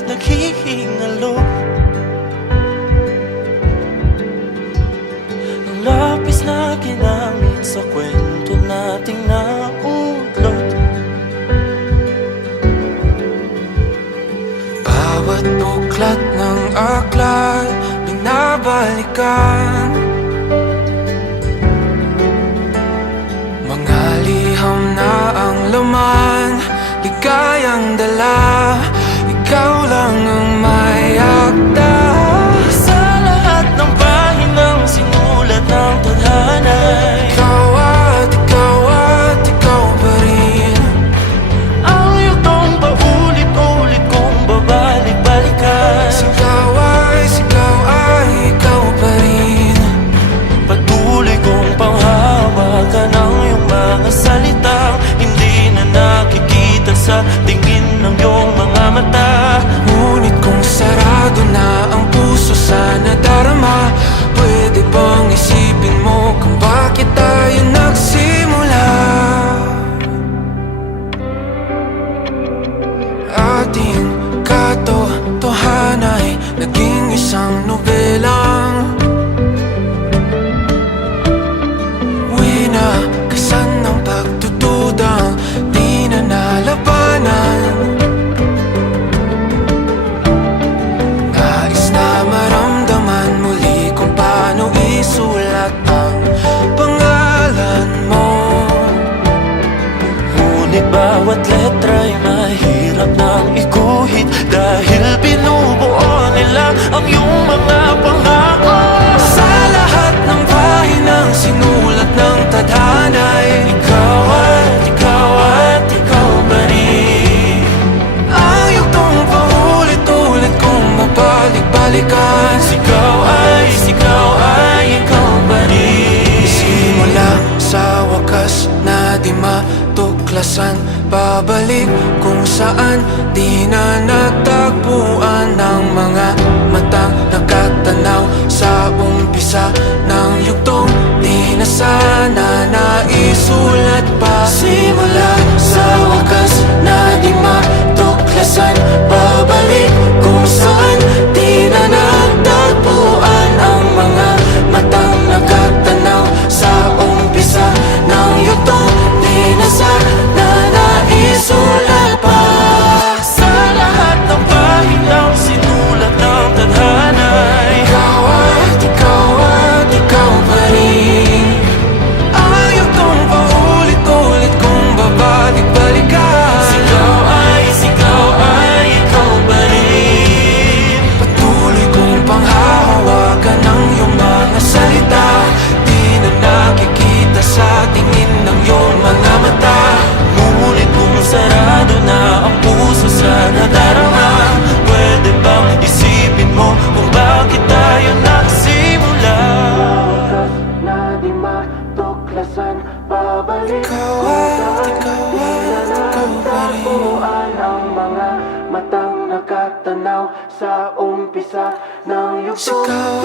likod naghihingalo. Ang lapis na ginamit sa kwento nating naudlot. Bawat buklat ng aklat binabalikan, mga liham na ang laman, ligayang dala, ikaw lang ang may akda. Sa lahat ng pahinang sinulat ng tadhana, ikaw at ikaw pa rin. Ang yugtong paulit-ulit kong babalik-balikan. Sigaw ay ikaw pa rin. Patuloy kong panghawakan ang iyong mga salitang hindi na nakikita sa tingin ng iyong mga mata. Ngunit kung sarado na ang puso sa nadarama, pwede bang isipin mo kung bakit tayo nagsimula? Ating katotohanan ay naging isang nobelang winakasan ng pagtutudang di na nalabanan. Nais na maramdaman muli kung paano isulat ang pangalan mo. Ngunit bawat letra'y mahirap nang iguhit, dahil binubuo nila ang iyong mga pangako. Sa lahat ng pahinang sinulat ng tadhana'y ikaw at ikaw pa rin. Ang yugtong paulit-ulit kong mabalik-balikan. Sigaw ay ikaw pa rin. Simula sa wakas na di matuklasan, babalik kung saan di na natagpuan ng mga matang nakatanaw sa umpisa ng yugtong di na sana naisulat pa. Simula sa wakas na di matuklasan, babalik kung saan di na natagpuan ang mga matang nakatanaw sa umpisa ng yugtong di na sana naisulat pa. Sa lahat ng pahinang sinulat ng tadhana, ikaw at ikaw pa rin. Ang yugtong paulit-ulit kong babalik-balikan. Sigaw ay ikaw pa rin. Patuloy kong panghahawakan ang iyong mga salita, di na nakikita sa tingin ng iyong mga mata. Ngunit kung sarado na ang puso sa nadarama, pwede bang isipin mo kung bakit tayo nagsimula? Na di matuklasan, babalik ikaw pa rin. Ang mga matang nakatanaw sa umpisa ng yugtong. Sigaw